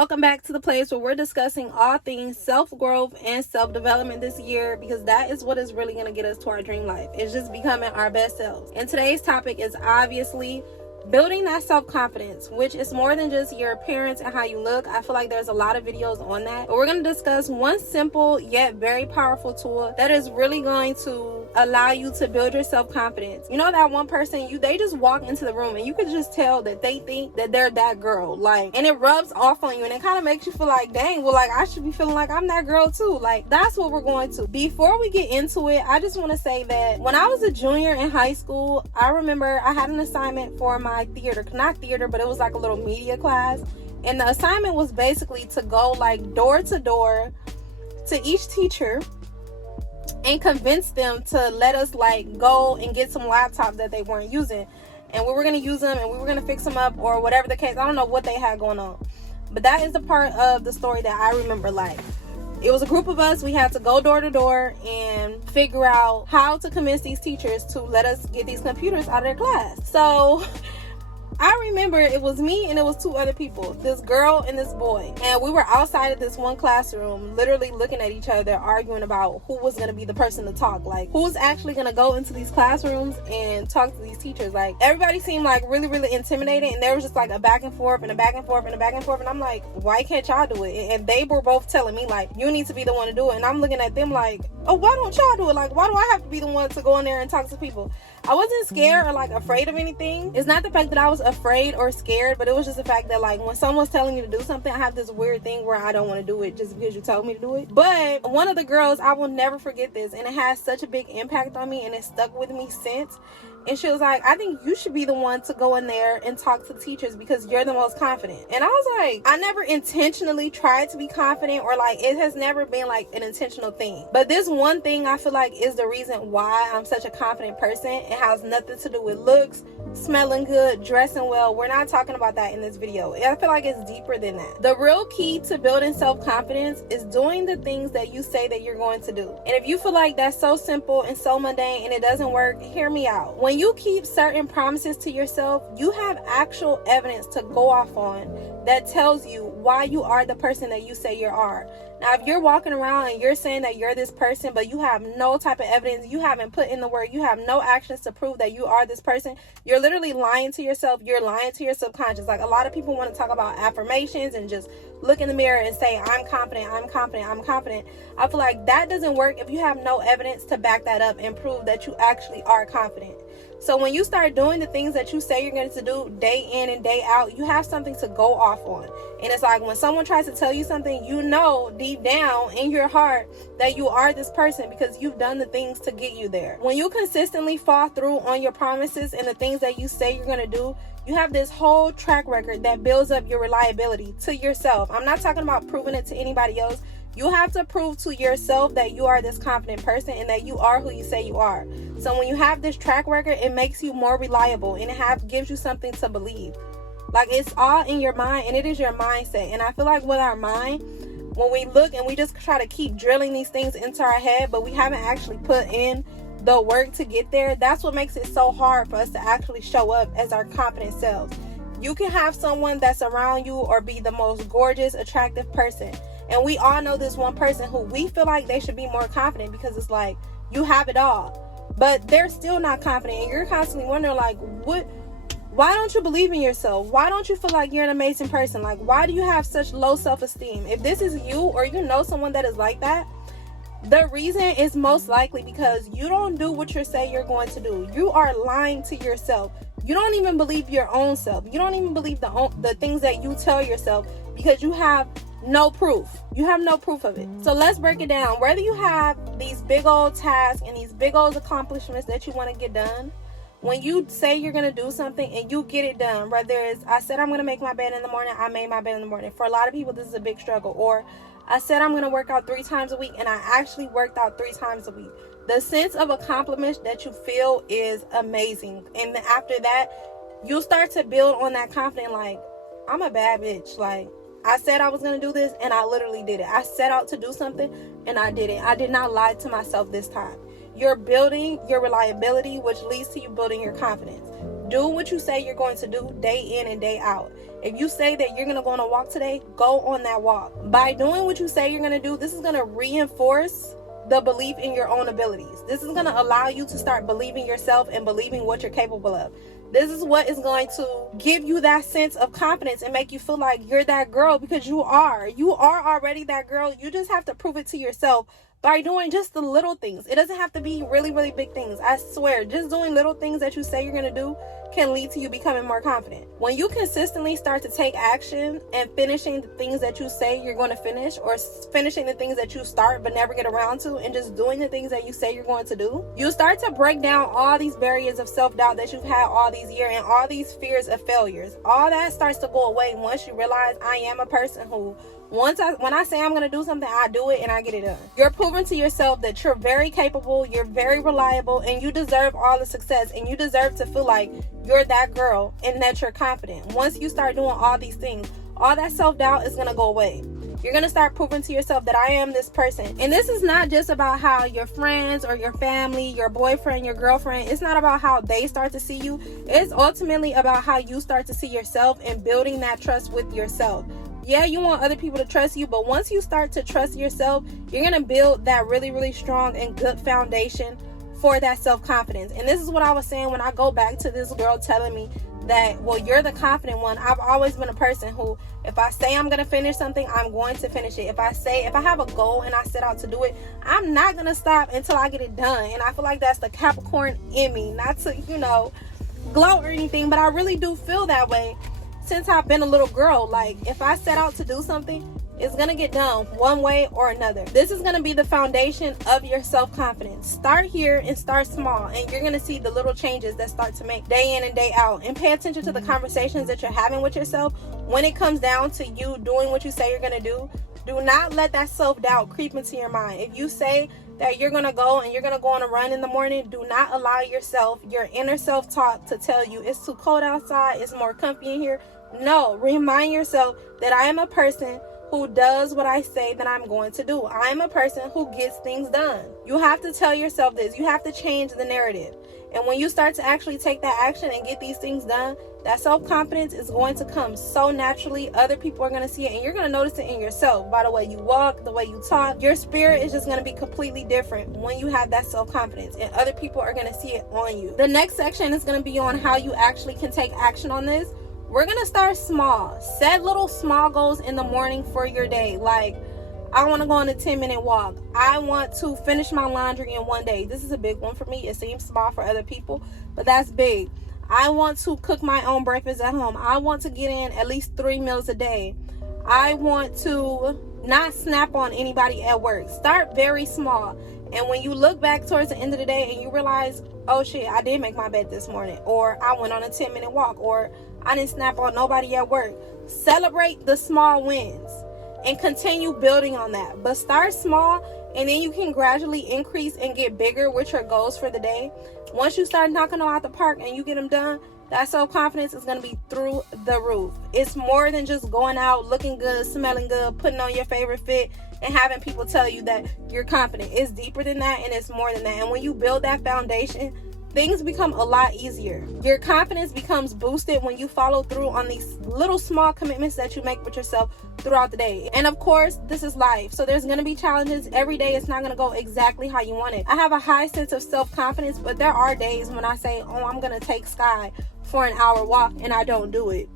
Welcome back to the place where we're discussing all things self-growth and self-development this year, because that is what is really going to get us to our dream life. It's just becoming our best selves. And today's topic is obviously building that self-confidence, which is more than just your appearance and how you look. I feel like there's a lot of videos on that, but we're going to discuss one simple yet very powerful tool that is really going to allow you to build your self-confidence. You know that one person, they just walk into the room and you could just tell that they think that they're that girl, and it rubs off on you, and it kind of makes you feel like, dang, well, I should be feeling like I'm that girl too. That's what we're going to. Before we get into it, I just want to say that when I was a junior in high school, I remember I had an assignment for my not theater, but it was like a little media class, and the assignment was basically to go door to door to each teacher and convince them to let us go and get some laptops that they weren't using, and we were going to use them and we were going to fix them up or whatever the case. I don't know what they had going on, but that is the part of the story that I remember. It was a group of us. We had to go door to door and figure out how to convince these teachers to let us get these computers out of their class. So I remember it was me and it was two other people, this girl and this boy. And we were outside of this one classroom, literally looking at each other, arguing about who was going to be the person to talk. Who's actually going to go into these classrooms and talk to these teachers. Everybody seemed really, really intimidated. And there was just a back and forth and a back and forth and a back and forth. And I'm like, why can't y'all do it? And they were both telling me, you need to be the one to do it. And I'm looking at them oh, why don't y'all do it? Why do I have to be the one to go in there and talk to people? I wasn't scared or afraid of anything. It's not the fact that I was afraid or scared, but it was just the fact that when someone's telling you to do something, I have this weird thing where I don't want to do it just because you told me to do it. But one of the girls, I will never forget this, and it has such a big impact on me, and it stuck with me since. And she was like, I think you should be the one to go in there and talk to teachers because you're the most confident. And I was like, I never intentionally tried to be confident, or it has never been an intentional thing. But this one thing I feel is the reason why I'm such a confident person. It has nothing to do with looks, smelling good, dressing well. We're not talking about that in this video. I feel it's deeper than that. The real key to building self-confidence is doing the things that you say that you're going to do. And if you feel that's so simple and so mundane and it doesn't work, hear me out. When you keep certain promises to yourself, you have actual evidence to go off on that tells you why you are the person that you say you are. Now, if you're walking around and you're saying that you're this person, but you have no type of evidence, you haven't put in the work, you have no actions to prove that you are this person, you're literally lying to yourself. You're lying to your subconscious. A lot of people want to talk about affirmations and just look in the mirror and say, I'm confident, I'm confident, I'm confident. I feel that doesn't work if you have no evidence to back that up and prove that you actually are confident. So when you start doing the things that you say you're going to do day in and day out, you have something to go off on. And it's when someone tries to tell you something, you know deep down in your heart that you are this person because you've done the things to get you there. When you consistently fall through on your promises and the things that you say you're going to do, you have this whole track record that builds up your reliability to yourself. I'm not talking about proving it to anybody else. You have to prove to yourself that you are this confident person and that you are who you say you are. So when you have this track record, it makes you more reliable and it gives you something to believe. It's all in your mind, and it is your mindset. And I feel with our mind, when we look and we just try to keep drilling these things into our head, but we haven't actually put in the work to get there, that's what makes it so hard for us to actually show up as our confident selves. You can have someone that's around you or be the most gorgeous, attractive person. And we all know this one person who we feel they should be more confident because it's you have it all. But they're still not confident. And you're constantly wondering why don't you believe in yourself? Why don't you feel you're an amazing person? Why do you have such low self-esteem? If this is you or you know someone that is like that, the reason is most likely because you don't do what you say you're going to do. You are lying to yourself. You don't even believe your own self. You don't even believe the things that you tell yourself because you have no proof. You have no proof of it. So let's break it down. Whether you have these big old tasks and these big old accomplishments that you want to get done, when you say you're going to do something and you get it done, whether it's, I said I'm going to make my bed in the morning, I made my bed in the morning. For a lot of people, this is a big struggle. Or I said I'm going to work out 3 times a week and I actually worked out 3 times a week. The sense of accomplishment that you feel is amazing. And then after that, you'll start to build on that confidence. I'm a bad bitch. I said I was going to do this and I literally did it. I set out to do something and I did it. I did not lie to myself this time. You're building your reliability, which leads to you building your confidence. Do what you say you're going to do day in and day out. If you say that you're going to go on a walk today, go on that walk. By doing what you say you're going to do, this is going to reinforce the belief in your own abilities. This is going to allow you to start believing yourself and believing what you're capable of. This is what is going to give you that sense of confidence and make you feel like you're that girl, because you are. You are already that girl. You just have to prove it to yourself by doing just the little things. It doesn't have to be really, really big things. I swear, just doing little things that you say you're going to do can lead to you becoming more confident. When you consistently start to take action and finishing the things that you say you're going to finish, or finishing the things that you start but never get around to, and just doing the things that you say you're going to do, you start to break down all these barriers of self-doubt that you've had all these years and all these fears of failures. All that starts to go away once you realize I am a person who, when I say I'm going to do something, I do it and I get it done. You're proving to yourself that you're very capable, you're very reliable, and you deserve all the success, and you deserve to feel like you're that girl and that you're confident. Once you start doing all these things, all that self-doubt is going to go away. You're going to start proving to yourself that I am this person. And this is not just about how your friends or your family, your boyfriend, your girlfriend, it's not about how they start to see you. It's ultimately about how you start to see yourself and building that trust with yourself. Yeah, you want other people to trust you, but once you start to trust yourself, you're going to build that really, really strong and good foundation for that self-confidence. And this is what I was saying when I go back to this girl telling me that, well, you're the confident one. I've always been a person who, if I say I'm going to finish something, I'm going to finish it. If I have a goal and I set out to do it, I'm not going to stop until I get it done. And I feel like that's the Capricorn in me, not to, gloat or anything, but I really do feel that way since I've been a little girl. Like, if I set out to do something, it's gonna get done one way or another. This is gonna be the foundation of your self-confidence. Start here and start small, and you're gonna see the little changes that start to make day in and day out. And pay attention to the conversations that you're having with yourself. When it comes down to you doing what you say you're gonna do, do not let that self-doubt creep into your mind. If you say that you're gonna go and you're gonna go on a run in the morning, do not allow yourself, your inner self-talk, to tell you it's too cold outside, it's more comfy in here. No, remind yourself that I am a person who does what I say that I'm going to do. I'm a person who gets things done. You have to tell yourself this. You have to change the narrative. And when you start to actually take that action and get these things done, that self-confidence is going to come so naturally. Other people are going to see it, and you're going to notice it in yourself. By the way you walk, the way you talk, your spirit is just going to be completely different when you have that self-confidence, and other people are going to see it on you. The next section is going to be on how you actually can take action on this. We're going to start small. Set little small goals in the morning for your day. Like, I want to go on a 10-minute walk. I want to finish my laundry in one day. This is a big one for me. It seems small for other people, but that's big. I want to cook my own breakfast at home. I want to get in at least 3 meals a day. I want to not snap on anybody at work. Start very small. And when you look back towards the end of the day and you realize, oh shit, I did make my bed this morning, or I went on a 10-minute walk, or I didn't snap on nobody at work. Celebrate the small wins and continue building on that. But start small, and then you can gradually increase and get bigger with your goals for the day. Once you start knocking them out the park and you get them done, that self-confidence is going to be through the roof. It's more than just going out, looking good, smelling good, putting on your favorite fit, and having people tell you that you're confident. It's deeper than that, and it's more than that. And when you build that foundation, things become a lot easier. Your confidence becomes boosted when you follow through on these little small commitments that you make with yourself throughout the day. And of course, this is life, so there's going to be challenges. Every day it's not going to go exactly how you want it. I have a high sense of self-confidence, but there are days when I say, oh, I'm going to take Sky for an hour walk, and I don't do it.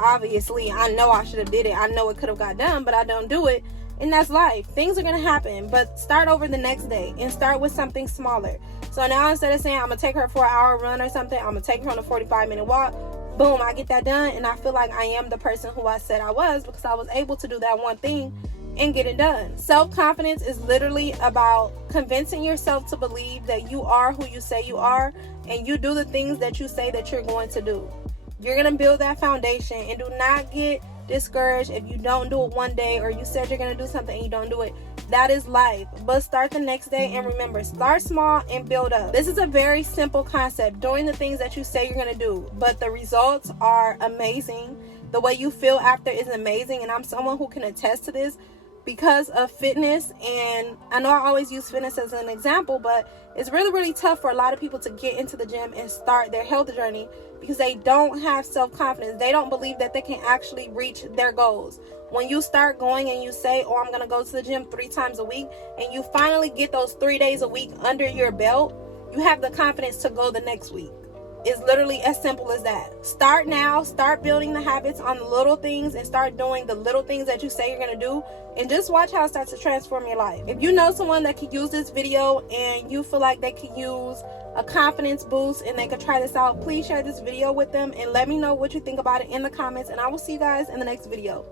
Obviously, I know I should have did it. I know it could have got done, but I don't do it. And that's life. Things are going to happen, but start over the next day and start with something smaller. So now, instead of saying I'm going to take her for an hour run or something, I'm going to take her on a 45-minute walk. Boom, I get that done, and I feel like I am the person who I said I was, because I was able to do that one thing and get it done. Self-confidence is literally about convincing yourself to believe that you are who you say you are, and you do the things that you say that you're going to do. You're going to build that foundation, and do not get discouraged if you don't do it one day, or you said you're going to do something and you don't do it. That is life. But start the next day, and remember, start small and build up. This is a very simple concept, doing the things that you say you're going to do, but the results are amazing. The way you feel after is amazing, and I'm someone who can attest to this. because of fitness. And I know I always use fitness as an example, but it's really, really tough for a lot of people to get into the gym and start their health journey because they don't have self-confidence. They don't believe that they can actually reach their goals. When you start going and you say, oh, I'm going to go to the gym 3 times a week, and you finally get those 3 days a week under your belt, you have the confidence to go the next week. It's literally as simple as that. Start now. Start building the habits on the little things and start doing the little things that you say you're going to do, and just watch how it starts to transform your life. If you know someone that could use this video and you feel like they could use a confidence boost and they could try this out, please share this video with them and let me know what you think about it in the comments, and I will see you guys in the next video.